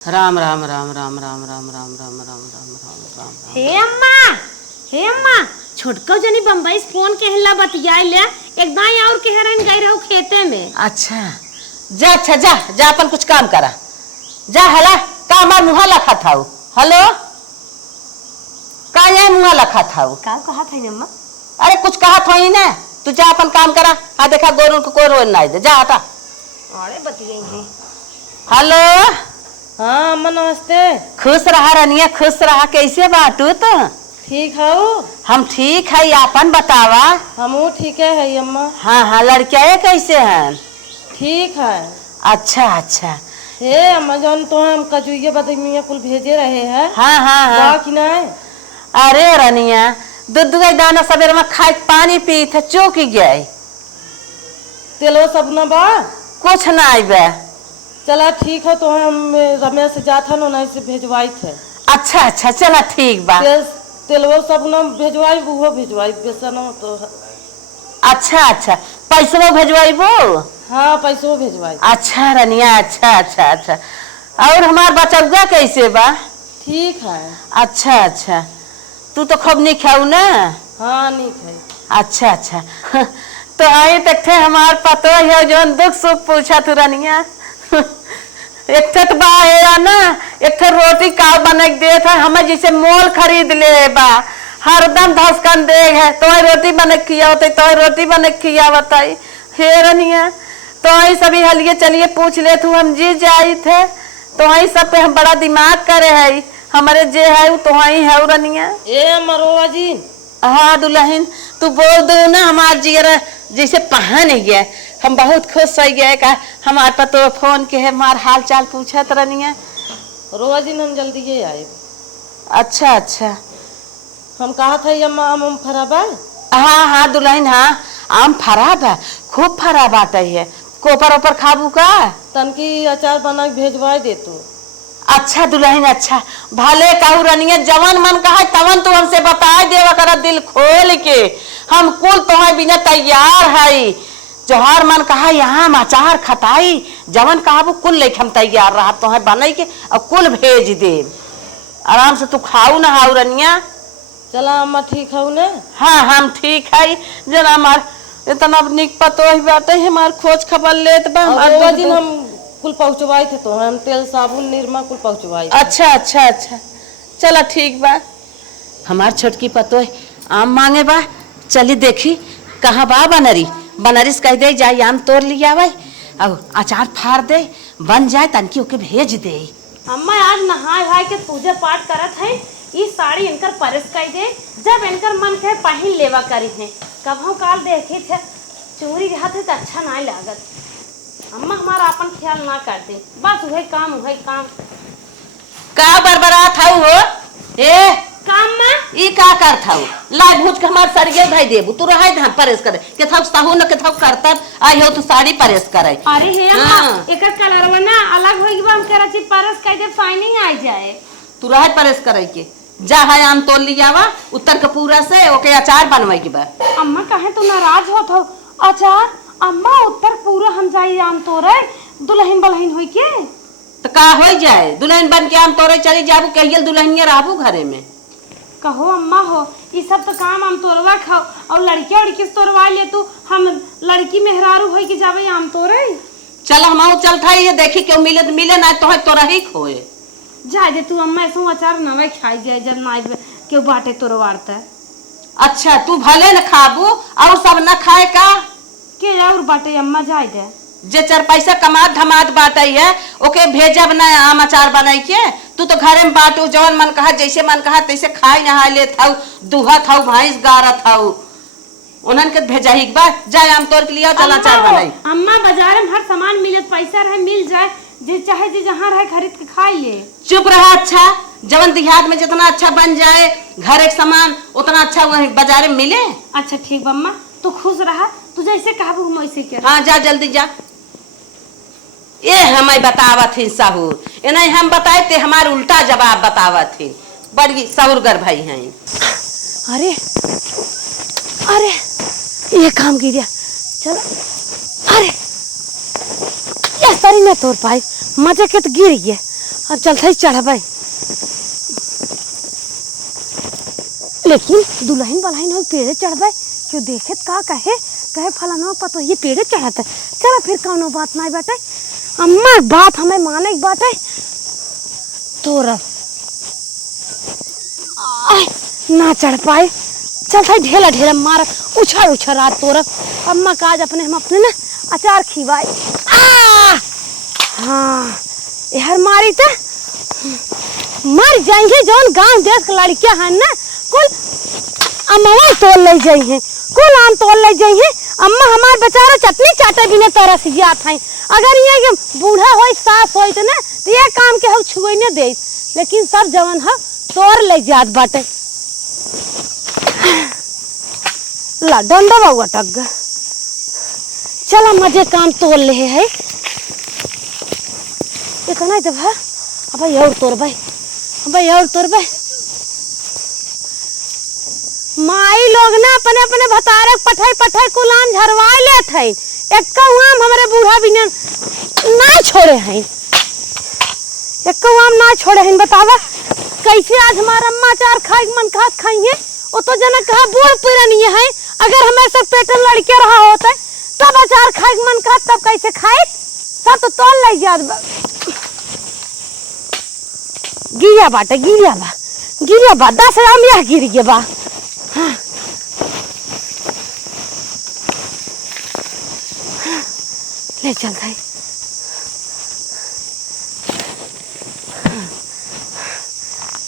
राम राम राम राम राम राम राम राम राम राम राम राम। हे अम्मा छोटका जनी बम्बई से फोन कहला बतियाई ले एक दाई और कहरन गई रहू खेते में। अच्छा जा अच्छा जा जा अपन कुछ काम करा जा। हला का हमार मुहा लखा थाऊ। हेलो का ये मुहा लखा थाऊ का कहा था अम्मा? अरे कुछ कहा था ही ना, तू जा अपन काम करा। हाँ देखा गोरू को कोई रोन ना दे, जा हटा। अरे बतियाई है। हेलो हाँ अम्मा नमस्ते। खुश रहा रनिया, खुश रहा। कैसे बाटू तो? ठीक हो? हम ठीक है, अपन बतावा। हमू ठीक है अम्मा। हाँ हाँ लड़कियाँ कैसे हैं? ठीक है। अच्छा अच्छा। हे अम्मा जान तो हम कजुइया बदमिया कुल भेजे रहे हैं। हाँ हाँ हाँ कि नहीं? अरे रनिया दूध का दाना सवेरे में खाए पानी पी थे चौक गए। तेलो सब न बा कुछ ना आईबे। चला ठीक है, तो हम रमेश जाता न से भेजवाई थे। अच्छा अच्छा चला ठीक बा। तेलवो सब न भेजवाई, वो भेजवाई बेसन तो। अच्छा अच्छा पैसा भेजवाई वो? हाँ पैसों भेजवाई। अच्छा रनिया अच्छा अच्छा अच्छा। और हमार बचौगा कैसे बा? ठीक है। अच्छा अच्छा तू तो खूब नहीं खाऊ ना? हाँ नहीं खाई। अच्छा अच्छा तो आए तक थे हमार पतो है जो दुख सुख पूछा तू रनिया। एक तो बा है ना, एक रोटी का बना दे था हमें जैसे मोल खरीद ले बा, हरदम धसकन दे है। तो रोटी बन किया होते तो रोटी बन किया बताई हे रनिया। तो वही सभी हलिए चलिए पूछ ले तू, हम जी जाई थे तो वही सब पे हम बड़ा दिमाग करे है। हमारे जे है तो वही है रनिया। ए मरोवा जी। हाँ दुल्हन तू बोल दो ना, हमार जिगर जैसे पहन गया। हम बहुत खुश हो गए का हमारे पतो फोन के है, हमार हाल चाल पूछत रनिया। रोवा जी हम जल्दी ये आए। अच्छा अच्छा हम कहा था अम्मा आम खराब है? हाँ हाँ दुल्हन हाँ आम खराब है, खूब खराब आता है। कोपर ओपर खाबू का? तनकी अचार बना के भेजवा दे तू। अच्छा दुल्हन अच्छा भले कहू रनिया, जवन मन कहा तवन तू हमसे बता देवा कर दिल खोल के। हम कुल तुम्हारे बिना तैयार है। जोहर मन कहा यहाँ अचार खताई जवन कहा कुल लेके हम तैयार रहा तुम्हें बनाई के और कुल भेज दे। आराम से तू खाऊ ना हाउ रनिया। चला अम्मा ठीक है ना? हाँ हम ठीक है। जना हमार इतना निक पतो ही बात है, हमार खोज खबर लेत बा। हम कुल पहुँचवाई थे तो हम तेल साबुन निरमा कुल पहुँचवाई। अच्छा अच्छा अच्छा चला ठीक बा। हमार छोटकी पतो आम मांगे बा, चली देखी कहाँ बा बनरी। बनरिस कह दे जाए आम तोड़ लिया भाई और अचार फाड़ दे बन जाए तनकी ओके भेज दे। अम्मा आज नहाए भाई के पूजा पाठ करत है। ये साड़ी इनकर परस कह दे, जब इनकर मन थे पहन लेवा करी है। कभों काल देखे थे चोरी हाथ तो अच्छा नहीं लागत। अम्मा हमारा अपन ख्याल ना करते, बस वही काम का बरबरा था हो ए काम में ई का कर था ला भूज के हमार सरिये भाई देबू तू रहाय धान परेस करे के थक साहू न के थक करतब आई हो तू साड़ी परेस करे। अरे हे अम्मा एकर कलरवा ना अलग होई बा, हम करा ची परस कह दे फाइनिंग आ जाए। तू रहाय परेस करे के जा है आम तोड़ लियावा उत्तर के पूरा से ओके अचार बनवाई के बा। अम्मा कहे तू नाराज होत हो? अचार अम्मा उत्तर पूरा हम जाई आम तोड़े दुल्हन बलहन होई के तो का हो जाए दुल्हन बन के आम तोड़े चली जाबू कहियल दुल्हनिया रहबू घरे में। कहो अम्मा हो ये सब तो काम आम तोड़वा खाओ और लड़किया उड़की से तोड़वा ले तू, हम लड़की मेहरारू होई के जावे आम तोड़े। चल हम चल था ये देखी क्यों मिले तो मिले ना तो तोरा ही खोए जा दे तू अम्मा ऐसा अचार नवे खाई जाए जब ना क्यों बाटे तोड़वाड़ता। अच्छा तू भले न खाबू और सब न खाए का के और बाटे अम्मा जाए दे। जे चार पैसा कमात धमात बाटे है ओके भेजब ना आम अचार बनाई के। तू तो घरे में बाटू जवन मन कहा जैसे मन कहा तैसे खाई नहा ले थाऊ दूहा थाऊ भैंस गारा थाऊ उन्हन के भेजा ही बा जाए आम तोड़ के लिया चल अचार बनाई। अम्मा बाजार में हर सामान मिलत, पैसा रहे मिल जाए जे चाहे जे जहाँ रहे खरीद के खाई ले। चुप रहा अच्छा, जवन देहात में जितना अच्छा बन जाए घर एक सामान उतना अच्छा वही बाजार में मिले। अच्छा ठीक अम्मा तू खुश रहा, तू जैसे कहबू हम वैसे कर। हाँ जा जल्दी जा। ये हमें बतावत थी साहूर इन्हें हम बताए थे हमार उल्टा जवाब बतावत थी। बड़ी साहुरगर भाई हैं। अरे अरे ये काम गिरा चलो। अरे ये सारी ना तोड़ पाई मजे के तो गिर गए। अब चलते चढ़बे। लेकिन दुल्हन बल्हन हो पेड़े चढ़बे क्यों देखे का कहे कहे फलाना पतो ये पेड़े चढ़ता। चलो फिर कौनो बात नहीं बाटे, अम्मा बात हमें माने की बाटे। तोरा ना चढ़ पाए, चल ढेला ढेला मार उछाड़ उछाड़ रात तोरा। अम्मा का आज हम अपने ना अचार खिवाए। हाँ यार मारी तो मर जाएंगे जौन गांव देश के लड़कियां हैं ना कुल अम्मा तोड़ ले जाइए, कुल आम तोड़ ले जाइए। अम्मा हमार बेचारा चटनी चाटे बिना तरस जात है। अगर ये बूढ़ा हो सास हो तो ना तो ये काम के हम छुए न दे, लेकिन सब जवन है तोड़ ले जात बाटे। ला डंडा बाबू अटक गया। चला मजे काम तोड़ ले है इतना ही तो है। अब और तोड़ भाई, अब और तोड़ भाई। माई लोग ना अपने अपने भतारे पठाई पठाई कुलान झरवाए लेत है। एक आम हमारे बूढ़ा बिना ना छोड़े हैं, एक आम ना छोड़े हैं। बतावा कैसे आज हमारा अम्मा चार खाई मन खात खाइए। वो तो जना कहा बूढ़ पुरानी है, अगर हमें सब पेट लड़के रहा होता है तब अचार खाई मन खात तब कैसे खाए। सब तो तोड़ ले जात गिरिया बाटे, गिरिया बा 10 आम यह गिर गया बा। हाँ। ले चल भाई।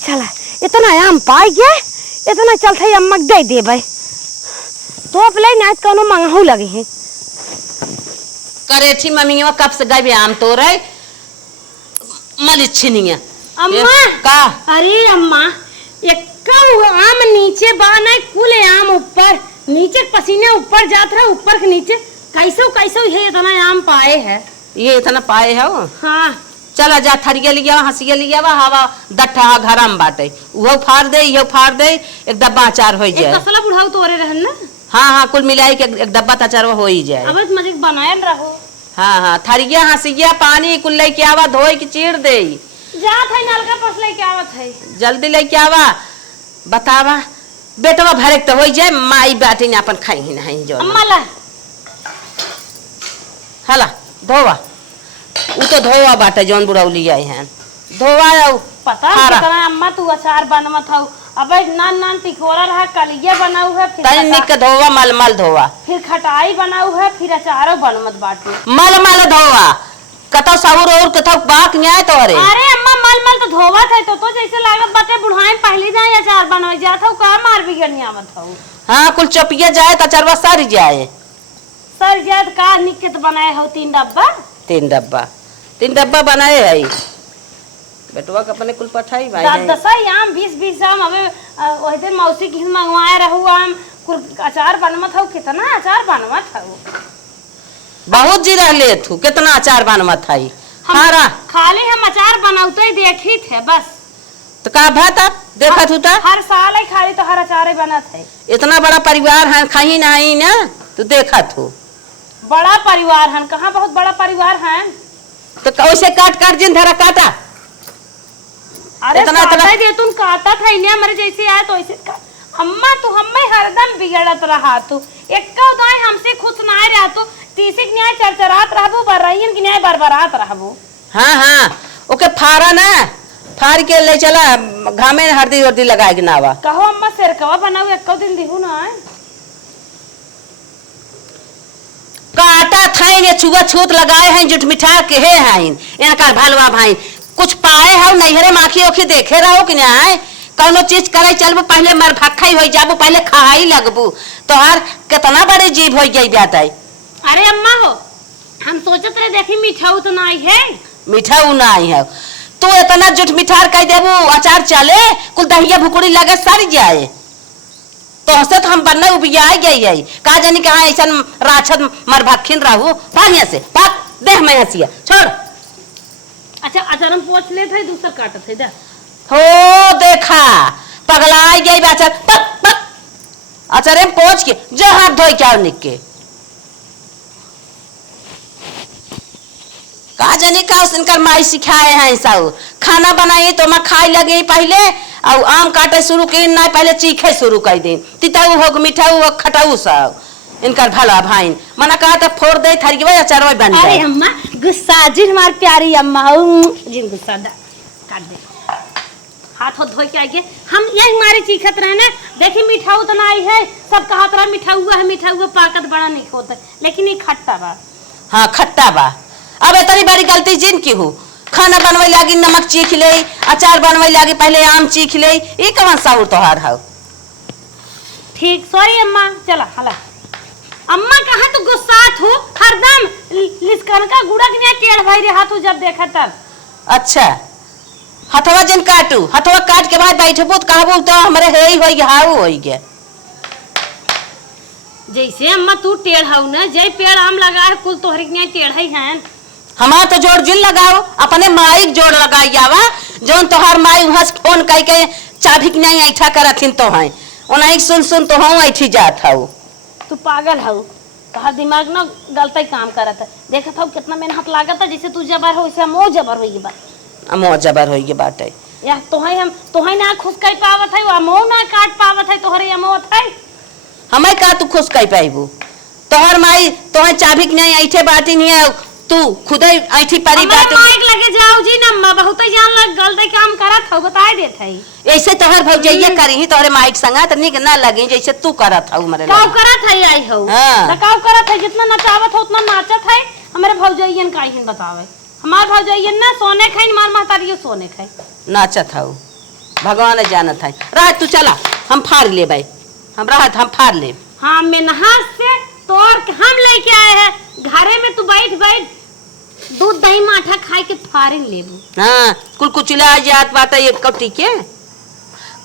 चला इतना आम पाई गया, इतना चलते ही अम्मा दे दे भाई। तो अब ले ना कोनो मंगाहू लगे हैं। करेठी मम्मी कब से गए आम तो रहे मलिच्छी नहीं है। अम्मा का अरे अम्मा एक आम नीचे बाना कुल आम ऊपर नीचे पसीने ऊपर जात रहा ऊपर के नीचे कैसो कैसो ये इतना आम पाए है। ये इतना पाए है वो। हाँ चला जा थरिया लिया हंसिया लिया हवा दट्ठा घर में बाटे वो फाड़ दे यो फाड़ दे एक डब्बा अचार हो जाए। कसला बुढ़ाऊ तोरे रहन ना। हाँ हाँ कुल मिलाई के एक डब्बा अचार हो ही जाए। अब मजे बनाए रहो। हाँ हाँ थरिया हंसिया पानी कुल लेके आवा धोई के चीर दे जात है नलका पास लेके आवत है जल्दी लेके आवा। बतावा बेटवा भरे तो हो जाए माई बाटी ने अपन खाई ही नहीं जो अम्मा ला हला धोवा उ तो धोवा बाटे जौन बुढ़ौली आई हैं धोवा पता कितना अम्मा तू अचार बनमत हौ। अब नान नान टिकोरा रहा कलिया बनाऊ है फिर तनी निक धोवा मल मल धोवा फिर खटाई बनाऊ है फिर अचारो बनमत बाटे मल मल धोवा कतो साहुर और कतो बाक न्याय तो अरे अम्मा मल मल तो धोवा थे तो जैसे लागत बाटे बुढ़ाई पहले जाए अचार बनवे जात हौ का मार बिगड़नी आवत हौ। हां कुल चपिया जाए त अचारवा सारी जाए सर जात का निकत बनाए हो 3 डब्बा बनाए है बेटवा के अपने कुल पठाई भाई 10 आम 20 आम हमें ओहि दिन मौसी की मंगवाए रहू आम कुल अचार बनमत हौ। कितना अचार बनमत हौ बहुत जी रहले थू कितना अचार बनमत है हारा खाली हम अचार बनाउते ही देखी थे बस। तो का भाता देखा थू ता हर साल ही खाली तो हर अचार ही बनत है। इतना बड़ा परिवार है खाई नहीं ना तो देखा थू बड़ा परिवार है कहाँ बहुत बड़ा परिवार है तो कैसे काट काट जिन धरा काटा। अरे इतना दे तुम काटा था इन्हें हमारे जैसे आए तो ऐसे अम्मा तू हमें हरदम बिगड़त रहा तू एक दाई हमसे खुश ना रहा तू तीसिक न्याय चरचरात रहबो बरइयन की न्याय बरबरात रहबो। हाँ हाँ ओके फारा ना फाड़ के ले चला घामे हल्दी वर्दी लगाए के नावा कहो अम्मा सिरकवा बनाऊ एक दिन दिहु ना काटा था ये छुआ छूत लगाए हैं जुट मिठा के है इनका भलवा भाई कुछ पाए हो नैहरे माखी ओखी देखे रहो कि नहीं कौनो चीज करे चलबो पहले मर भक्खई हो जाबो पहले खाई लगबो तो हर कितना बड़े जीव हो गई बात है। अरे अम्मा हो हम सोचत रहे देखी मिठाऊ तो नहीं है मिठाऊ नहीं है तो इतना जुट मिठार कह देबो अचार चले कुल दहिया भुकुड़ी लगे सर जाए तो हंसे तो हम बनने उबिया गई है का जानी कहाँ ऐसा राक्षस मर भक्खिन रहू भाग यहाँ से भाग देख मैं हंसिया छोड़। अच्छा अचार हम पोछ ले थे दूसरा काटत है हो देखा पगलाई गई अचार पक पक अचार पोछ के जो हाथ धोई क्या निक के का जाने का इनकर माई सिखाए हैं सब। खाना बनाई तो मैं खाए लगे पहले और आम काटे शुरू की ना पहले चीखे शुरू कर दी तिताऊ हो मिठाऊ हो खटाऊ सब इनकर भला भाई मना कहा तो फोड़ दे थरी वही अचार बन अरे अम्मा गुस्सा जी हमारी प्यारी अम्मा जिन गुस्सा काट दे हाथ हो धो के आइए हम यही मारे चीखत रहे ना देखी मिठाऊ तो नहीं है सब कहत रहा मिठाऊ पाकत बड़ा नहीं होता लेकिन ये खट्टा बा। हाँ खट्टा बा। अब इतनी बड़ी गलती जिन की हो खाना बनवे लगी नमक चीख ले अचार बनवे लगी पहले आम चीख ले ये कौन साहू तोहार है। ठीक सॉरी अम्मा चला हला अम्मा कहाँ तो गुस्सात हो हरदम लिस्कन का गुड़ा के टेढ़ भाई रहा तू जब देखा तब। अच्छा हथवा जिन काटू हथवा काट के बाद बैठबू तो कहबू तो हमरे है ही होई हाउ होई गे। जैसे अम्मा तू टेढ़ हऊ ना जय पेड़ आम लगा है कुल तोहरे के टेढ़ ही हैं। हमार तो जोड़ जिल लगाओ अपने माई जोड़ लगाई आवा जोन तोहार माई वहां से फोन कई के चाभी के नहीं ऐठा करथिन तो है ओनाई सुन सुन तो हम ऐठी जात हऊ। तू पागल हऊ तोहर दिमाग ना गलत ही काम करत है देखत हऊ कितना मेहनत लागत है जैसे तू जबर हो वैसे हम जबर होई बा अमो जबर होई के बाटे या तोहई ना खुश कर पावत है अमो ना काट पावत है तोहरे अमोत है हमें का तू खुश कई पाइबू तोहर माई तोहर चाभी के नहीं ऐठे बाटी नहीं है तू खुद ही ऐठी पारी बाटे माइक लगे जाओ जी ना बहुत जान लग गलत काम करत हऊ बताई देत है ऐसे तोहर भौजैया करी ही तोहरे माइक संगा त निक ना लगे जैसे तू करत हऊ मरे काव करत है आई हऊ हां काव करत है जितना नचावत हो उतना नाचत है हमरे भौजैयन काहे बतावे हमार भौजैयन ना सोने खाई मार महतारियो सोने खाई नाचत हऊ भगवान जानत है रात तू चला हम फाड़ ले भाई हम रात हम फाड़ ले। हां मैं नहास से तोड़ के हम लेके आए हैं घरे में तू बैठ दूध दही माठा खाए के फारिन लेबू। हां कुल कुचला जात बात ये कटी के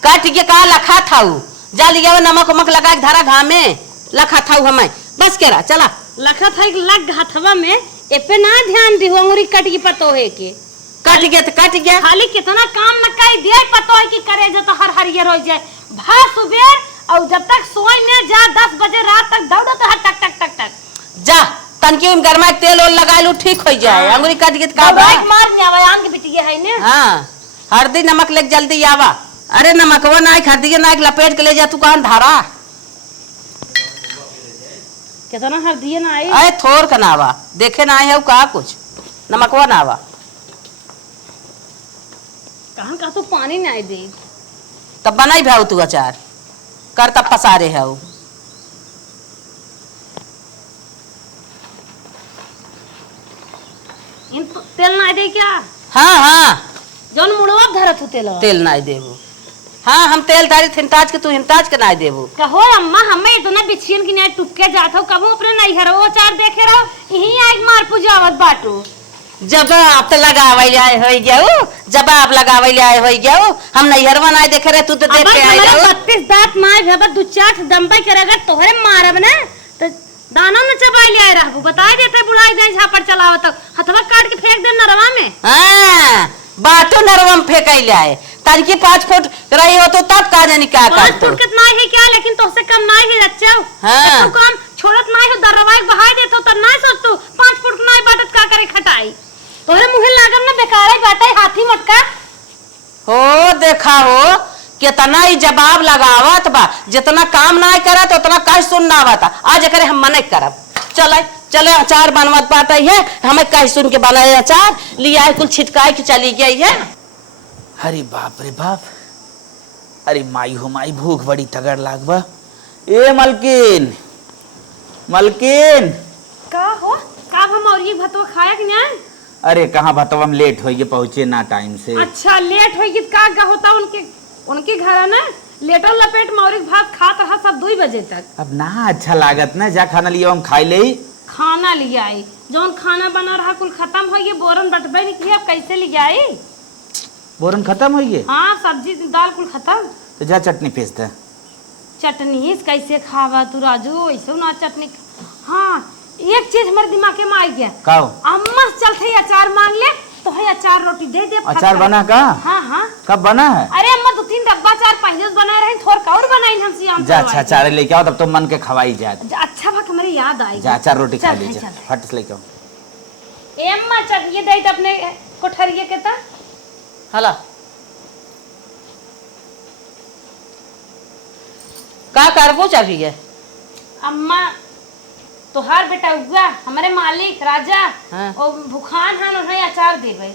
काट के का लखा थाऊ जा लिया नमक उमक लगा के धारा घाम में लखा थाऊ हमें बस केरा चला लखा था लग हथवा में ए पे ना ध्यान दी अंगुरी कट के पतो है के काट गया खाली कितना काम न कई दे पतो है कि करे जो तो हर हरियर हो जाए भा सुबह और जब तक सोई ने जा 10 बजे रात तक दौड़ो तो टक टक टक टक जा तनकी में गरमा के तेल और लगा लू ठीक हो जाए अंगुरी काट के का बाइक मार न्यावा आन के बिटिया है ने। हां हल्दी नमक लेके जल्दी आवा अरे नमकवा ना हल्दी ना लपेट के ले जा तू कहां धारा कितना हल्दी ना आई अरे थोर का नावा देखे ना आए हो का कुछ नमकवा नावा कहां का तो पानी ना दे तब बनाई भाव तू अचार कर तब पसारे है इन तो तेल ना दे क्या। हाँ जोन मुड़वा धरत हो तेल ना देबू हाँ हम तेल धारी हिंताज के तू हिंताज के ना देबू कहो अम्मा हमें इतना बिछियन की नहीं टुक्के जात हो कबो अपने नहीं हरो वो चार देखे रहो यही आज मार पुजावत बाटू जब आप तो लगावे आए हो जाओ जब आप लगावे आए हो जाओ हम नैहरवा ना देखे रहे तू तो देख के आए हो 32 दांत मार भबत दू चाट दंबई करेगा तोहरे मारब ना तो दाना न चबाई ले आए रहबू बता देते बुढ़ाई दे झापड़ चलावत हथवा काट के फेंक दे नरवा में। हां बाटो नरवा में फेंकाई ले आए तारकी 5 फुट रही हो तो तब का जानी क्या कर 5 फुट कितना है क्या लेकिन तोसे कम ना है बच्चा। हां तो काम छोड़त ना है दरवाई बहाई देतो तो ना सोच तू 5 फुट ना बाटत का करे खटाई तोरे मुहे लागम ना बेकार है बाटा हाथी मटका हो देखा हो कितना ही जवाब लगावत बा जितना काम ना करत उतना कह सुनना आवता आज करे हम मने करब चले चले अचार बनवत बात है हमें कह सुन के बनाए अचार लिया कुल छिटकाए के चली गई है। अरे बाप रे बाप अरे माई हो माई भूख बड़ी तगड़ लागबा ए मलकिन मलकिन का हो का हम और ये भतवा खाया कि नहीं। अरे कहाँ भतवा हम लेट हो गए पहुंचे ना टाइम से। अच्छा लेट होगी का होता उनके घर है ना लेटर लपेट मौरिक भात खात रहा सब 2 बजे तक। अब ना अच्छा लागत ना जा खाना लिया हम खाई ले खाना लिया आई जौन खाना बना रहा कुल खत्म हो गए बोरन बटबे निकली अब कैसे लिया आई बोरन खत्म हो गए। हाँ सब्जी दाल कुल खत्म तो जा चटनी पीस दे। चटनी कैसे खावा तू राजू ऐसे ना चटनी। हाँ एक चीज हमारे दिमाग में आ गया काओ अम्मा चलते अचार मांग ले तो है अचार रोटी दे दे। अचार बना का। हाँ कब बना है। अरे अम्मा 2-3 डब्बा अचार पहले बना रहे थोड़ा और बनाई हम सियाम जा अच्छा अचार लेके आओ तब तो मन के खवाई जाए। अच्छा बात हमारे याद आई जा अचार रोटी खा लीजिए फट से लेके आओ। ए अम्मा चाहिए दे त अपने कोठरिए के ता हला का करबो चाहिए अम्मा तोहार बेटा हुआ हमारे मालिक राजा हाँ। और भूखान हन उन्हें अचार देवे।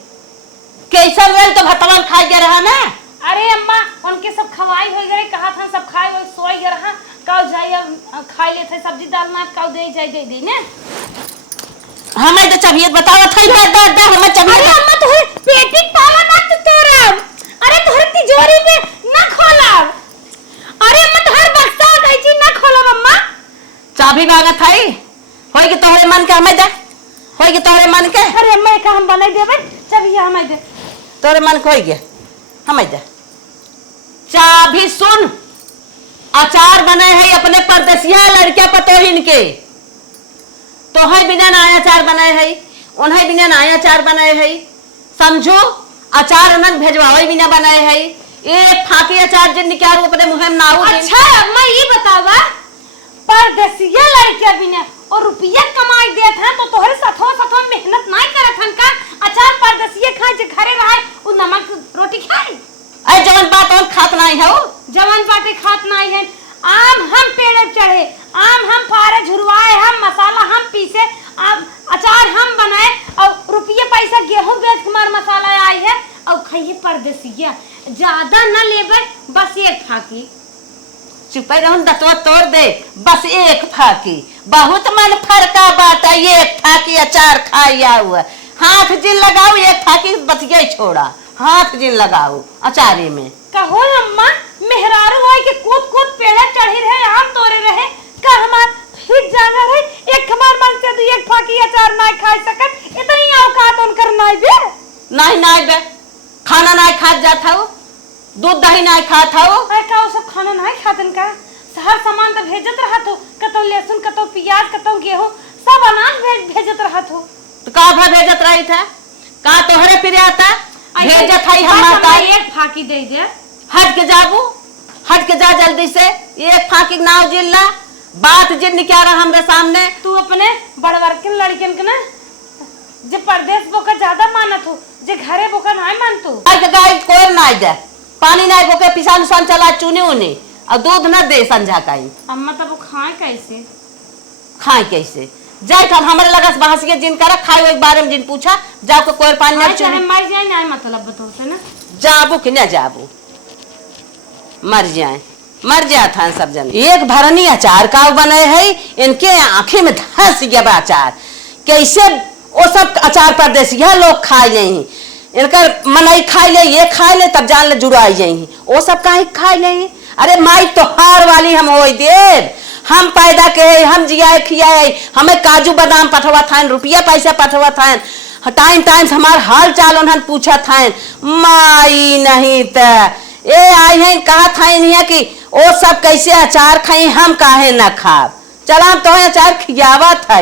कैसा वेल तो भतवन खा गया रहा ना। अरे अम्मा उनके सब खवाई हो गए कहा था सब खाए वो सोई गए रहा काउ जाई अब खाई लेते सब्जी दाल मात काउ दे जाई दे ने हमें तो चाहिए बताओ था दा हमें चाहिए। अरे अम्मा तो पेटी ताला मत तोरा। अरे तोहर तिजोरी पे ना खोला। अरे अम्मा तोहर बक्सा गई छी ना खोला अम्मा। चाबी मांगत है होय के तोहरे मन के हमें दे होय के तोहरे मन के। अरे अम्मा का हम बनाई देबे चाबी हमें दे तोरे मन को होय के हमें दे चाबी। सुन अचार बने है अपने परदेसिया लड़किया पतोहिन के तोहर बिना ना अचार बनाए है उन्हें बिना ना अचार बनाए है समझो। अचार उन्हें भेजवावे बिना बनाए है एक फाकी अचार जिन निकारू अपने मुंह में नाऊ। अच्छा अम्मा ये बतावा परदेसिया लड़किया बिना और रुपया कमाई देत हैं तो तोहरे सथो मेहनत नहीं करत हन का अचार परदेसिया खाए जे घरे रहे उ नमक रोटी खाए। अरे जवन बात और खात नहीं है जवन बाटे खात नहीं है। आम हम पेड़े चढ़े आम हम फारे झुरवाए हम मसाला हम पीसे अचार हम बनाए और रुपये पैसा गेहूं बेच के मार मसाला आई है और खाइए परदेसिया ज्यादा न लेबे बस एक फाकी। चुप रहूं दतवा तोड़ दे बस एक फाकी बहुत मन फरका बात है एक फाकी अचार खाया हुआ हाथ जिन लगाओ एक फाकी बतिया छोड़ा हाथ जिन लगाओ अचारी में। कहो अम्मा मेहरारू होय के कूद कूद पेड़े चढ़ी रहे आम तोड़े रहे का हमार फिर जाना रहे एक हमार मन से दो एक फाकी अचार नहीं खा सकत इतनी औकात उनकर नहीं बे। नहीं बे खाना नहीं खा जाता हो दूध दही नहीं खाता हो। अरे का सब खाना नहीं खातन का हर सामान तो भेजत रहा तो कतो लहसुन कतो प्याज कतो गेहूं सब अनाज भेजत रहा तो का भा भेजत रही था का तोहरे फिर आता भेजत है हमारा एक फाकी दे दे। हट के जाबू हट के जा जल्दी से एक फाकी नाव जिल्ला बात जिन निकारा हमरे सामने। तू अपने बड़वर्कन लड़कियन के ना जे परदेश बोका ज्यादा मानत हो जे घरे बोका नहीं मानतो। आई के गाय कोई नहीं दे पानी नहीं बोके पिसान सान चला चुने उने और दूध न दे संझा काई। अम्मा तब वो खाए कैसे खाए कैसे जाए हम हमारे लगस बहस के जिन करा खाए एक बारे में जिन पूछा जाओ को कोई पानी न चुने मर जाए नहीं मतलब बताओ से ना जाबू कि न जाबू मर जाता है सब जन। एक भरनी अचार का बने है इनके आंखें में धंस गया अचार कैसे वो सब अचार परदेसिया लोग खाए नहीं इनका मनई खाए ले ये खाए ले तब जान ले जुड़ाई जाई वो सब काहे खाए नहीं। अरे माई तो हार वाली हम होई देव हम पैदा के हम जियाए खियाए हमें काजू बादाम पठवा था रुपया पैसा पठवा था टाइम टाइम हमार हाल चाल उन्हन पूछा था माई नहीं त ए आई है कहा था नहीं कि वो सब कैसे अचार खाई हम काहे न खाब चला तो अचार खियावा था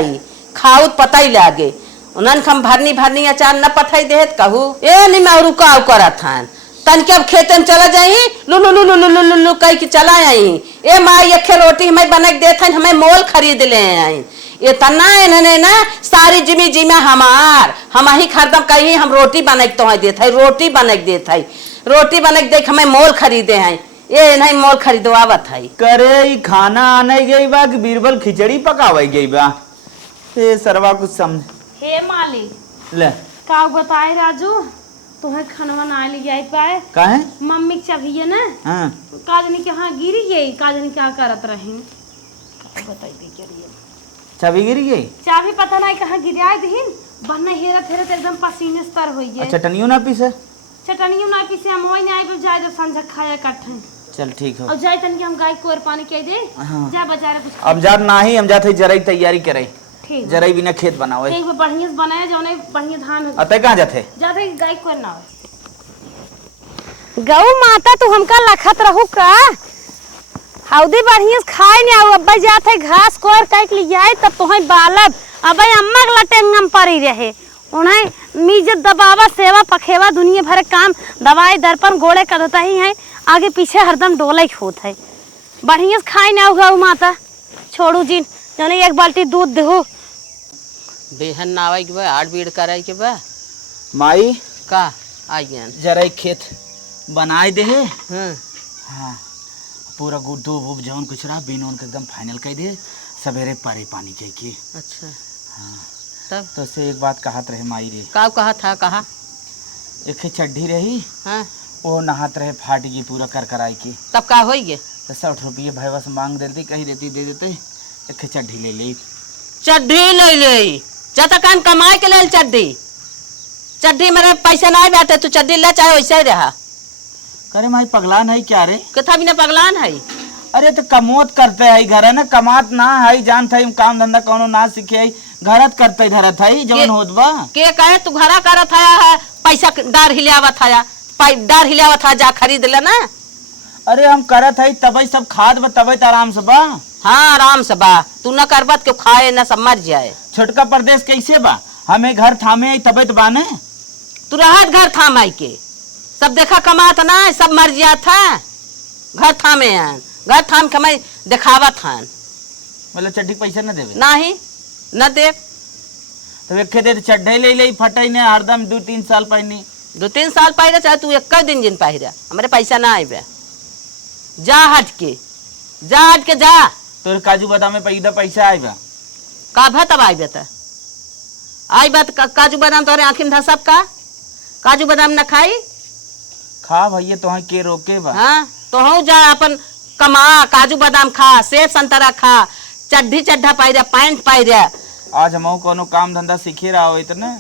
खाऊ पता ही लागे उन्हन हम भरनी अचार न पठाई देत कहू ए नहीं मैं रुकाव करा था तन के अब खेत में चला जाई लुलु लुलु लुलु लुलु कह के चला आई ए माई एक रोटी हमें बना के देत हमें मोल खरीद ले आई इतना इन्होंने ना सारी जिमी हमार हम ही खरीदम कहीं हम रोटी बना के तो देत है रोटी बना के देत है रोटी बना के देख हमें मोल खरीदे हैं ये नहीं मोल खरीदवावत है। करे खाना आने गई बा कि बीरबल खिचड़ी पकावे गई बा ये सरवा कुछ समझ। हे मालिक ले का बताए राजू तुम्हें खाना ना ले जाए पाए काहे मम्मी चाहिए ना हां काजनी के हां गिरी गई काजनी क्या करत रही बताई दे के लिए चाबी गिर गई चाबी पता नहीं कहां गिराए दहिन बन्ना हेरत हेरत एकदम पसीने से तर होई गए। अच्छा टनियो ना पीसे चटनियो ना पीसे हम ओई नहीं आए जाए जब संझा खाया कट्ठे चल ठीक है और जाए तन के हम गाय को पानी के दे हाँ। जा बाजार कुछ अब जा नहीं हम जाते जराई तैयारी करे ठीक जराई बिना खेत बनावे एक बढ़िया से बनाया जौने बढ़िया धान अतः कहां जाते जाते गाय को ना गौ माता तू हमका लखत रहू का हौदी बढ़िया से खाए नहीं आऊ अब्बा जाते घास कोर काट ली जाए तब तोहई बालब अबे अम्मा के लटेंगम पड़ी रहे उन्हें मीजत दबावा सेवा पखेवा दुनिया भर काम दवाई दर्पण गोड़े कदता ही है आगे पीछे हरदम डोले होत है बढ़िया से खाए ना गौ माता छोड़ू जी जने एक बाल्टी दूध देहू बेहन नावे के बा आड़ बीड़ करे के बा माई का आइयन जरा एक खेत बनाए दे है हाँ हाँ पूरा गुड्डू वुब जौन कुछ रहा बीन उनके एकदम फाइनल कर दे सवेरे पारे पानी चाहिए। अच्छा हाँ तब तो से एक बात कहत रहे माई रे का कहा था कहा एक चड्ढी रही हाँ वो नहात रहे फाट गई पूरा कर कराई की तब का होई गे तो 60 रुपये भाई बस मांग देती कही देती दे देते एक चड्ढी ले ली। चड्ढी ले ले जत कान कमाए के लेल चड्ढी मेरे पैसा नहीं बैठे तू चड्ढी ले चाहे वैसे ही रहा करे माई पगला नहीं क्या रे कथा भी ना पगलान है अरे तो कमोत करते है घर है ना कमात ना है जानता है काम धंधा कोनो ना सीखे है घरत करते धरत है जवन होत बा के कहे तू घरा करत है पैसा डार हिलावत है डार हिलावत है जा खरीद ले ना अरे हम करत है तबई सब खाद बा तबई तो आराम से बा। हाँ आराम से बा तू न करबत के खाए न सब मर जाए। छोटका प्रदेश कैसे बा हमें घर थामे तबई तो बाने तू रहत घर थाम आई के सब देखा कमात ना सब मर जात है घर थामे हैं घर थाम के मैं दिखावत हन मतलब चड्डी पैसा न देवे नहीं न दे तो एक दे चड्ढे ले ले फटई ने हरदम 2-3 साल पहनी 2-3 साल पहले चाहे तू एक दिन जिन पहरा हमारे पैसा ना आए जा हट के जा तो काजू बादाम में पैदा पैसा आएगा का भत अब आइबे त आइबे त काजू बादाम तोरे आँखी में धसब का काजू बादाम न खाई खा भैया तो के रोके बा। हाँ तो हूँ जा अपन कमा काजू बादाम खा सेब संतरा खा चड्ढी चड्ढा पाइरा पैंट पाइरा आज हम कोनो काम धंधा सीखे रहा हो इतने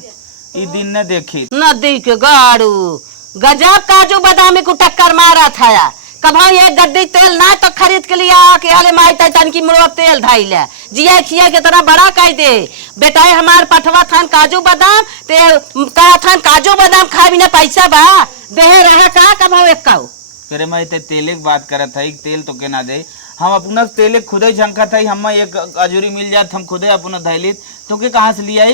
ई दिन न देखी नदी के गाड़ू गजब काजू बादाम को टक्कर मारा था कभा ये गद्दी तेल ना तो खरीद के लिया के आले माई तन की मुड़ो तेल धाई ले जिया खिया के तरह बड़ा कह दे बेटाए हमार पठवा थान काजू बादाम ते कहा थान काजू बादाम खाए बिना पैसा बा देहे रहा का कभा एक काऊ करे मैं ते तेले की बात करत है तेल तो के ना दे हम अपना तेले खुदे झंका था हम एक अजूरी मिल जात हम खुदे अपना धैलित तो के कहाँ से लिया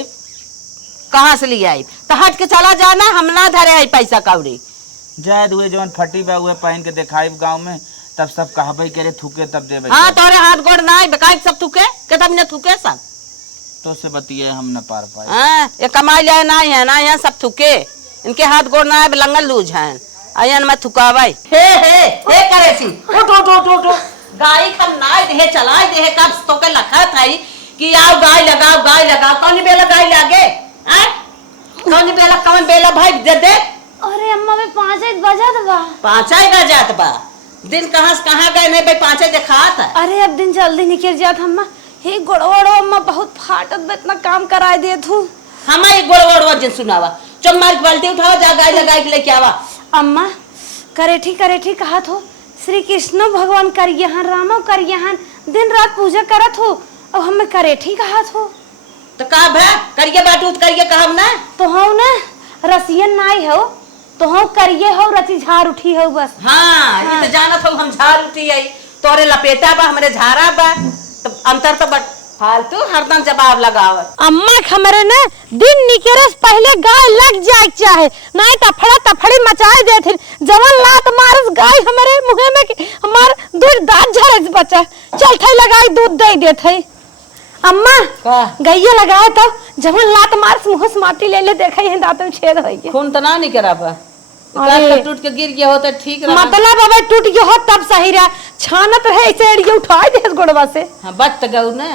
कहाँ से लिया तो हट के चला जाना हम ना धरे आई पैसा कौड़ी जायद हुए जवन फटी बा हुए पहन के दिखाई गाँव में तब सब कहबे करे थूके तब दे हाँ तोरे हाथ गोड़ ना बेकाय सब थूके के तब ने थूके सब तो से बतिए हम न पार पाए। हाँ ये कमाई ले ना है सब थूके इनके हाथ गोड़ ना है लंगल लूज है आयन मैं थुकावाई हे करे सी उठ गाय खम नाय दे चलाए दे कब तो के लखा थाई कि आओ गाय लगाओ कौन बेला गाय लागे हैं कौन बेला भाई दे अरे अम्मा में 5 बजत बा 5 बजत बा दिन कहां से कहां गए नहीं भाई 5 दिखात है। अरे अब दिन जल्दी निकल जात अम्मा हे गोड़वड़ो अम्मा बहुत फाटत बा इतना काम कराए दे तू हमा एक गोड़वड़वा जिन सुनावा चल मार बाल्टी उठाओ जा गाय लगाए के लेके आवा अम्मा करेठी कहा तो श्री कृष्ण भगवान करियहन रामो करियहन दिन रात पूजा करत हो अब हमें करेठी कहा तो का भा करिए बाटूत करिए कहब ना तो हो ना रसियन नाई हो तो हो करिए हो रची झाड़ उठी हो बस हाँ ये तो जानत हो हम झाड़ उठी आई तोरे लपेटा बा हमरे झाड़ा बा तो अंतर तो बट फालतू हरदम जवाब लगावत अम्मा हमरे ने दिन निकरे से पहले गाय लग जाए चाहे नहीं तफड़ी मचाए देथिन जवन लात मारस गाय हमरे मुंह में हमार दूध दांत झरस बचा चल थे लगाई दूध दे देथे अम्मा गैया लगाए तो जवन लात मारस मुंह से माटी ले देखे हैं दांत में छेद होई के खून तो ना निकरा बा अरे टूट के गिर गया हो तो ठीक रहा मतलब अब टूट गया हो तब सही रहा छानत रहे ऐसे एड़िए उठाए दे गोड़वा से हां बच त गऊ ना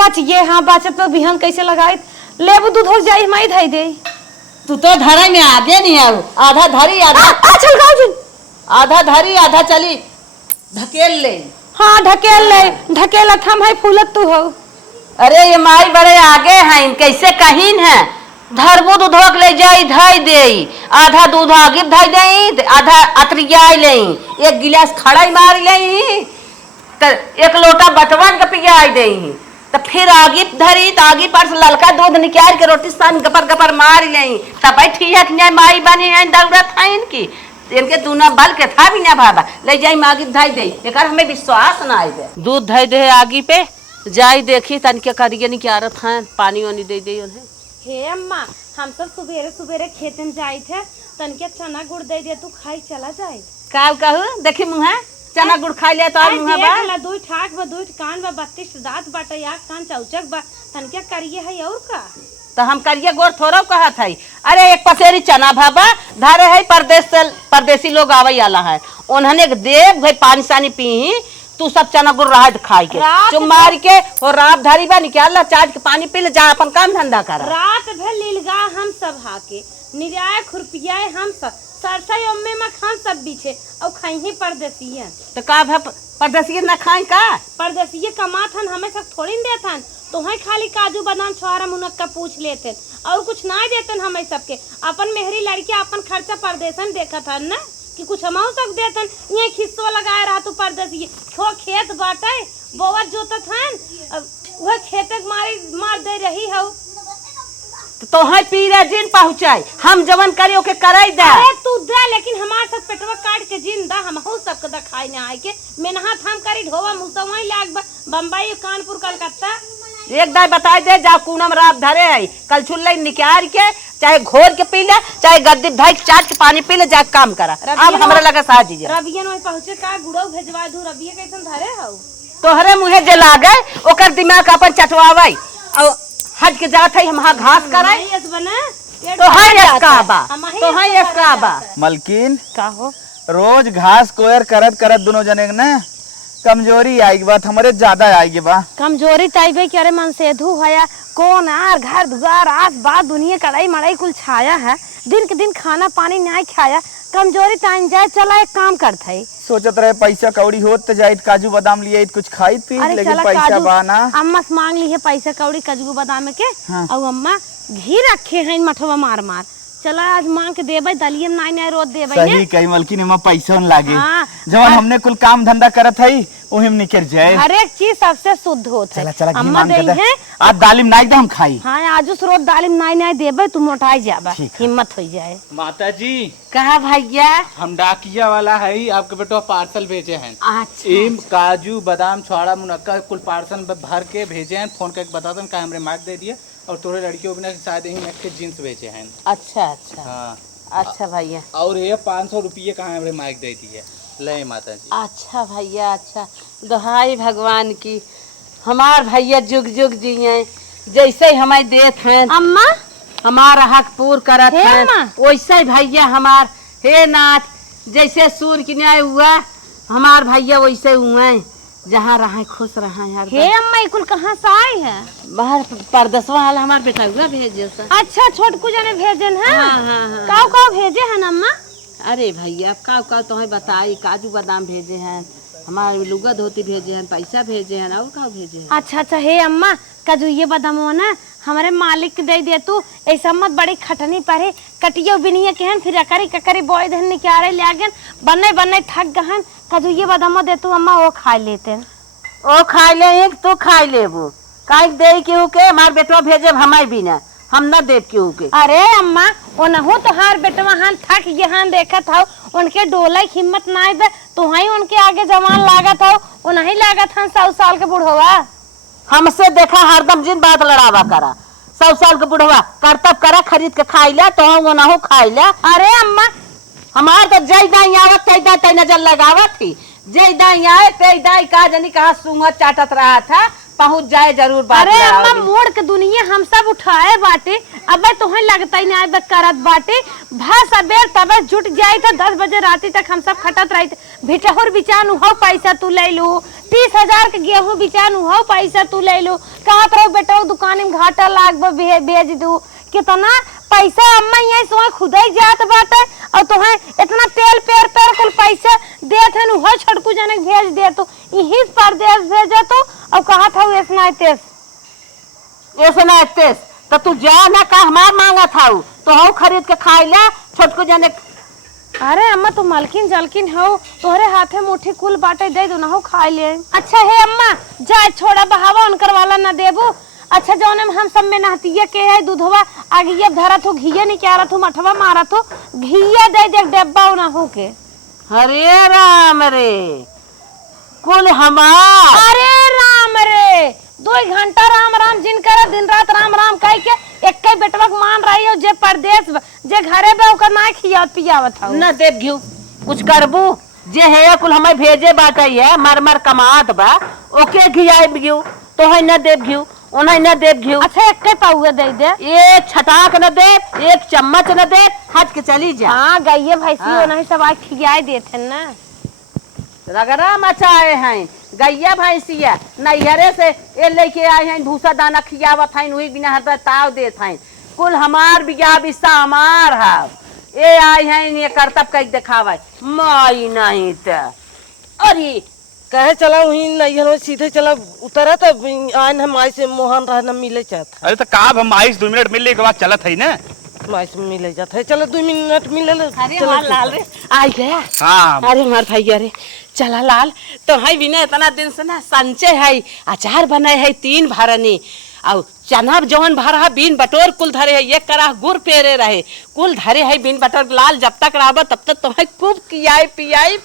बच गए हाँ बचत तो बिहान कैसे लगाए लेबू दूध हो जाई माई धई दे तू तो धरे में आगे नहीं आओ आधा धरी चल गाओ आधा धरी आधा चली धकेल ले हाँ ढकेल ले ढकेल थम है फूलत तू हो अरे ये माई बड़े आगे हैं कैसे कहीन है धरबो दूधक ले जाई धई देई आधा दूध आगे धई देई आधा अतरियाई लेई एक गिलास खड़ा ही मार लेई त एक लोटा बटवन के पियाई देई तो फिर आगे धरी तो आगे पर से ललका दूध निकाल के रोटी सान गपर मार लेई तब ठीक है माई बनी है दौड़त है इनकी इनके दूना बल के था भी ना भाबा ले जाई मागी धई दे एकर हमें विश्वास ना आइबे दूध धई दे आगे पे जाई देखी तन के करिए नहीं क्या रथ है पानी वानी दे दे उन्हें हे अम्मा हम सब सुबेरे खेत में जाई थे तन के चना गुड़ दे दे तू खाई चला जाए का कहू देखी मुहा चना गुड़ खा लिया तो मुहा बा दुई ठाक बा दुई कान बा 32 दांत बाटे या कान चौचक बा तन के करिए है और का तो हम करिए गोर थोड़ा कहत है। अरे एक पसेरी चना भाबा धारे है परदेसी लोग आवे आला है, उन्होंने देव भाई पानी सानी पी, तू सब चना गुड़ रहा खाई के चुम मार के और रात धारी बा निकाल चाट के पानी पी ले, जा अपन काम धंधा कर। रात भर लीलगा हम सब हाके निराय खुरपियाए हम सब सरसई ओम्मे में खान सब बीछे और खाई परदेसिया। तो का परदेसी ना खाई का? परदेसिया कमाथन हमें सब थोड़ी न देथन, तो है खाली काजू बादाम छोहारा मुनक्का पूछ लेते और कुछ ना देतन हमें सबके। अपन मेहरी लड़की अपन खर्चा परदेसन देखा था न कि कुछ हमाऊ सब देतन। ये खिस्सो लगाए रहा तू परदेसी खो खेत बाटे बोवा जोतत हन वह खेत मार दे रही हो तो है पीरा जिन पहुंचाई हम जवन करे ओके कराई दे। अरे तू दे लेकिन हमार सब पेटवा काट के जिंदा हम हो सब के खाई ना आए के मेनहा थाम करी ढोवा मुसवई लाग बम्बई कानपुर कलकत्ता एक दाई बताई दे जा कूनम रात धरे है कल छुल्ले निकाल के चाहे घोर के पी ले चाहे गद्दी भाई चाट के पानी पी ले जा काम करा। अब हमरा लगा साजी जा रबियन वही पहुंचे का गुड़ो भेजवा दू रबिया कैसन धरे हो तोहरे मुहे जे लागे ओकर दिमाग अपन चटवावई और हट के जात है हम घास कराई तो है इसकाबा तो है इसकाबा। मलकिन का हो रोज घास कोयर करत करत दोनों जने के ना कमजोरी आएगी बात हमारे ज्यादा आएगी बा। कमजोरी ताइबे करे मन से धू हया कौन आर घर दुआर आस बात दुनिया कड़ाई मड़ाई कुल छाया है दिन के दिन खाना पानी नहीं खाया कमजोरी टाइम जाए चला एक काम करते है सोचत रहे पैसा कौड़ी होत तो जाइत काजू बादाम लिए कुछ खाई पी लेकिन पैसा बाना अम्मा से मांग ली है पैसा कौड़ी काजू बादाम के और अम्मा घी रखे हैं मठवा मार मार चला आज मांग के देबे दलियन नाई नाई रोज देबे सही कही मलकिन एमा पैसा न लागे जब हमने कुल काम धंधा करत हई ओहिम निकर जाए हर एक चीज सबसे शुद्ध होत है। चला चला घी अम्मा मांग के दे दे है आज दालिम नाई दे हम खाई। हां आज उस रोज दालिम नाई नाई देबे तू मोटाई जाबा हिम्मत हो जाए। माता जी कहा भैया हम डाकिया वाला है आपके बेटो पार्सल भेजे हैं। अच्छा इम काजू बादाम छोड़ा मुनक्का कुल पार्सल भर के भेजे हैं। फोन करके बता दो का हमरे मार्क दे दिए और तोरे लड़कियों के शायद ही एक जींस भेजे हैं। अच्छा अच्छा हाँ अच्छा भैया और ये 500 रुपये का हमरे मार्क दे दिए ले माता जी। अच्छा भैया अच्छा दोहाई भगवान की हमार भैया जुग जुग जिये जैसे हमारे देत हैं अम्मा हमारा हक पूर करत हे हैं अम्मा। वैसे भैया हमार हे नाथ जैसे सूर्य की न्याय हुआ हमार भैया वैसे हुए जहाँ रहा खुश रहा यार। हे अम्मा कुल कहाँ से आई है? बाहर परदसवा वाला हमार बेटा हुआ भेजे से। अच्छा छोटकू जने भेजन है। हाँ हाँ हाँ काव काव भेजे हैं अम्मा? अरे भैया का तो है बताई काजू बादाम भेजे हैं हमारे लुगा धोती भेजे हैं पैसा भेजे हैं और का भेजे हैं। अच्छा अच्छा हे अम्मा काजू ये बादाम ना हमारे मालिक के दे दे तू ऐसा मत बड़ी खटनी पड़े कटियो बिनिया केहन फिर अकरी ककरी बोई धन निकारे लागन बने बने थक गहन काजू ये बादाम दे तू अम्मा वो खा लेते ओ खा ले एक तो खा लेबू काहे दे के के हमार बेटवा भेजे हमार बिना हम न देव के। अरे अम्मा वो नहो तो हार बेटवा हान थक यहाँ देखा था उनके डोला हिम्मत ना दे तो ही उनके आगे जवान लागत हो वो नहीं लागत हन 100 साल के बुढ़वा हमसे देखा हरदम जिन बात लड़ावा करा 100 साल के बुढ़वा करतब करा खरीद के खाई ले तो हम ना खाई ले। अरे अम्मा हमार तो जय दाई आवत तय दाई नजर लगावत थी जय दाई आए तय दाई का जनी कहा सूंघत चाटत रहा था पहुंच जाए जरूर बात। अरे अम्मा मोड़ के दुनिया हम सब उठाए बाटे अब तुम्हें लगता ही नहीं करत बाटे भास अबेर तब जुट जाए तो 10 बजे राती तक हम सब खटत रही भिटहुर बिचान हो पैसा तू ले लू 30,000 के गेहूं बिचान हो पैसा तू ले लू कहत रहो बेटा दुकान में घाटा लाग भेज दू कितना पैसा अम्मा यहाँ सो खुदा ही जात बाटे और तुम्हें इतना तेल पेर पेर कुल पैसा देत है हो छोटकू जने भेज दे तो यही परदेश भेजा तो अब कहा था ऐसा तेज तो तू जा ना का हमार मांगा था तो हम खरीद के खाई ले छोटकू जने। अरे अम्मा तो मलकिन जलकिन हो तोहरे हाथे मुट्ठी कुल बाटे दे दो ना हो खा ले। अच्छा है अम्मा जा छोड़ा बहावा उनकर वाला ना देबो। अच्छा जौन हम सब में नहतिया के है दूधवा आगिया धरत हो घिया निकालत हो मठवा मारत हो घिया दे दे डब्बा ना हो के। हरे राम रे कुल हमार अरे राम रे 2 घंटा राम राम जिन कर दिन रात राम राम कह के एक बेटवा मान रही हो जे परदेश जे घरे बे ओकर ना खियावत पियावत हो न देव घिउ कुछ करबू जे है कुल हमें भेजे बाटे है मर मर कमात बा ओके घियाए घिउ तो है न देव घिउ उन्हें न दे घी। अच्छा एक पाउआ दे दे। एक छटाक न दे, एक चम्मच न दे, हट के चली जा। हाँ गैये भैंसी हाँ। नहीं सब आज खियाई देते ना। रगड़ा मचाए हैं गैया भैंसिया नैहरे से ये लेके आए हैं भूसा दाना खियावत हैं वही बिना हर ताव देत हैं कुल हमार बिया बिस्सा हमार है ये आए हैं ये करतब कई दिखावे माई नहीं त अरे कहे चला वही नैहर में सीधे चला उतरा तो आन हम आई से मोहन रहना मिले चाहत अरे तो काब हम आइस 2 मिनट मिलने के बाद चलत है ना। माई से मिले जाता है चलो 2 मिनट मिले ले। अरे हमार लाल रे आ गया। हाँ अरे हमार भैया रे चला लाल तो है बिना इतना दिन से ना संचय है अचार बनाए है 3 भरनी और चना जवन भरा बीन बटोर कुल धरे है एक करा गुड़ पेरे रहे कुल धरे है बीन बटोर लाल जब तक रहा तब तक तुम्हें खूब खियाई पियाई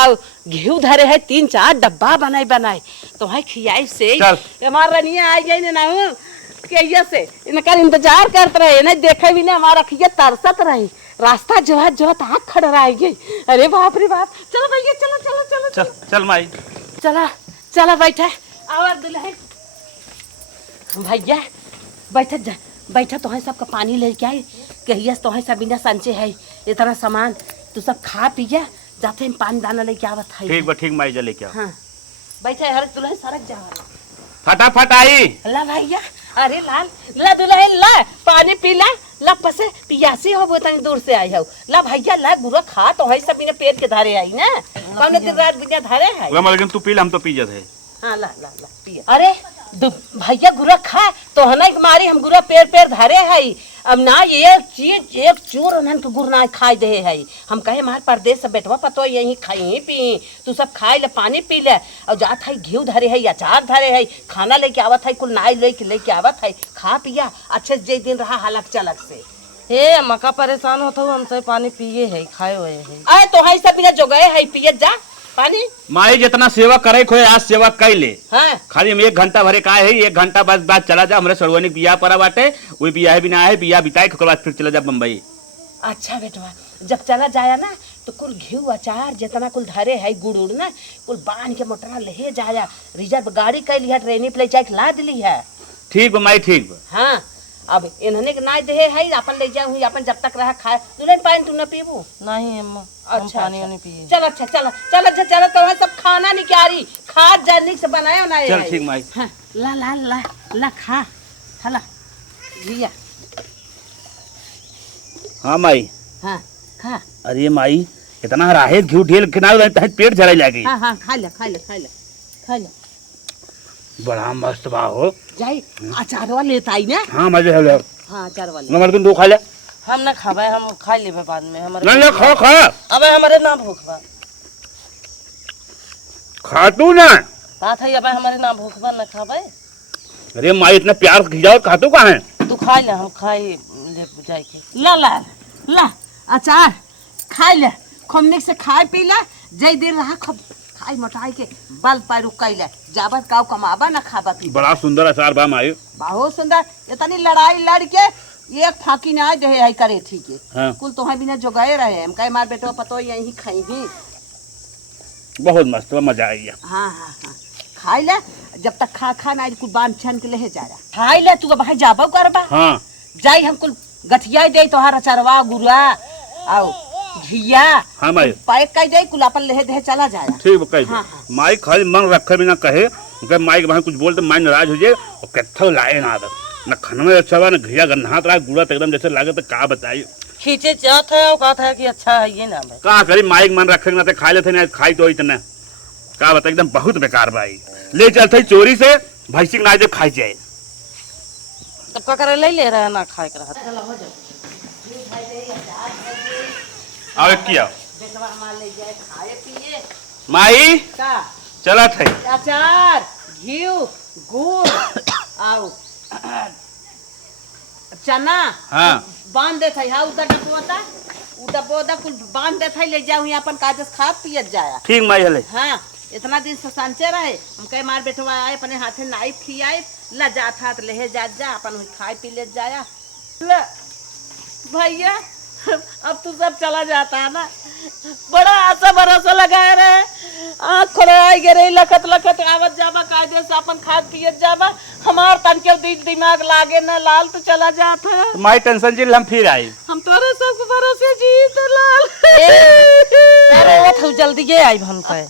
और घी धरे है 3-4 डब्बा बनाए बनाए तुम्हें खियाई से हमार रनिया आ गई ना के से इनका इंतजार करते रहे ना देखे भी ना हमारा खिया तरसत रही रास्ता जो आँख खड़ रहा है। अरे बाप रे बाप चलो भैया चलो चलो चलो चल चल माई चला चला बैठा आवाज दुल्हन भैया बैठा जा बैठा तो सबका पानी लेके आई कहिया तो सब बिना संचे है इतना सामान तू सब खा पिया जाते हम पानी दाना लेके आवत है। ठीक माई जा लेके आओ। हाँ बैठा हर दुल्हन सरक जा फटाफट आई। ला भैया अरे लाल ला दुल्हन ला पानी पी ला पसे पियासी हो तनी दूर से आई हो ला भैया ला बुरा खा तो है सब बिना पेट के धारे आई ना कौन दिन रात बिना धारे है लेकिन तू पी हम तो पी जाते। हाँ ला ला ला पिया अरे भैया गुरा खा तो है ना मारी हम गुरा पेड़ धारे है अब ना ये चीज एक चूर उन्हन के गुर ना खाई दे है हम कहे हमारे परदेश से बेटवा पतो यही खाई पी तू सब खाई ले पानी पी ले और जात है घी धरे है अचार धरे है खाना लेके आवत है कुल नाई लेके आवत है खा पिया अच्छे जे दिन रहा हालक चलक से हे मका परेशान होता हूँ हमसे पानी पिए है खाए हुए है आए तो है सब बिना जो गए है पिए जा पानी माई जितना सेवा करे खोए आज सेवा कर ले। हाँ खाली हम 1 घंटा भरे का है 1 घंटा बाद चला जा हमारे सड़वानी बिया पड़ा बाटे वही बिया है बिना है बिया बिताए के बाद फिर चला जा बम्बई। अच्छा बेटवा जब चला जाया ना तो कुल घी अचार जितना कुल धरे है गुड़ उड़ ना कुल बांध के मोटरा ले जाया रिजर्व गाड़ी कर लिया ट्रेन पे ले जाके ला दिली है। ठीक बा माई ठीक बा। हाँ अब इन्होंने ना दे है अपन ले जाऊँ अपन जब तक रहा खाए दुल्हन पानी तू न पीबू नहीं अम्मा अच्छा पानी नहीं पिए चल अच्छा चल चल अच्छा चल तो सब खाना निकाली खा जानी से बनाया ना चल ठीक माई। हाँ, ला ला ला ला खा हला लिया हाँ माई। हाँ खा अरे माई इतना राहे घी ढेल किनारे पेट झरा जाएगी। हाँ हाँ खा ले खा ले खा ले खा ले बड़ा मस्त बा हो जाई अचार वाला लेता आई ना। हाँ मजे है हाँ अचार वाला नंबर तुम 2 खा ले हम ना खावे हम खा लेबे बाद में हमारे नहीं खा खा अबे हमारे ना भूख बा खा तू ना बात है अबे हमारे ना भूख बा ना खावे। अरे माई इतना प्यार खिलाओ खा तू कहाँ है तू खा ले हम खाई ले जाए के ला ला ला अचार खा ले खूब से खाए पी ले जय दिन रहा खूब खाई मोटाई के बल पैर कैले जाबत काव कमाबा ना खाबा पी बड़ा सुंदर अचार बा माई। बहुत सुंदर इतनी लड़ाई लड़ के एक फाकी ना दे है करे ठीक है। हाँ। कुल तो बिना जो गए रहे हम कहे मार बेटो पतो यही खाई ही बहुत मस्त बा मजा आई। हाँ हाँ हाँ खाई ले जब तक खा ना कुल बांध छन के ले जा खाई ले तू भाई जाबो करबा। हाँ जाई हम कुल गठिया दे तोहार अचरवा गुरुआ आओ घिया हाँ माई पैक कर दे कुल अपन ले दे चला जाया। ठीक बा कह हाँ, हाँ। माई खाली मन रखे बिना कहे उनके माई के भाई कुछ बोल तो माई नाराज हो जाए और कत्था लाए ना आदत न खाना में अच्छा बा न घिया गन्हात रहा गुड़ा तो एकदम जैसे लागे तो का बताई खींचे चाहत है और कहता है कि अच्छा है ये ना भाई का करी माई के मन रखे ना तो खा लेते ना खाई तो इतना का बता एकदम बहुत बेकार भाई ले चलते चोरी से भैंसी ना जब खाई जाए तब का करे ले रहा है ना खाए के रहा और किया बेटवा हमार ले जाए खाए पिए माई का चला थे अचार घी गुड़ आओ चना हाँ बांध देत है हाँ उधर डबोदा कुल बांध देत है ले जाऊँ यहाँ अपन काजस खा पियत जाया। ठीक माई हले हाँ इतना दिन से संचे रहे हम कहे मार बेटवा आए अपने हाथे नाइफ खियाए ला जात हाथ ले जात जा अपन खाए पी ले जाया। भैया अब तू सब चला जाता है ना बड़ा आशा भरोसा लगाए रहे आँख खोले आई गे रही लखत लखत आवत जाबा कायदे से अपन खाद पियत जाबा हमार तन के दिमाग लागे ना लाल तो चला जात है माई टेंशन जिल हम फिर आई हम तोरे सब भरोसे जीत लाल अरे वो जल्दी आई हम पे